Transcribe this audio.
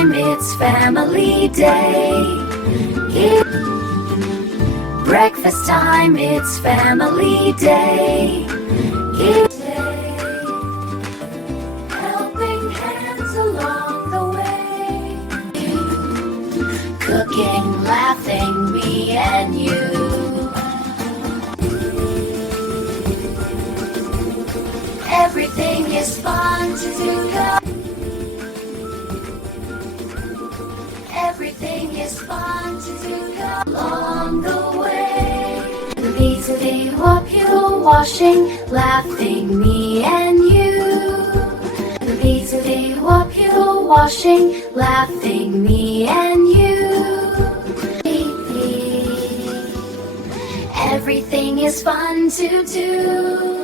time, it's family day. Breakfast time, it's family day. Helping hands along the way. Cooking, laughing, me and you. Everything is fun to do. Everything is fun to do along the way. The beasley whoop you washing, laughing, me and you. The beasley whoop you washing, laughing, me and you. Everything is fun to do.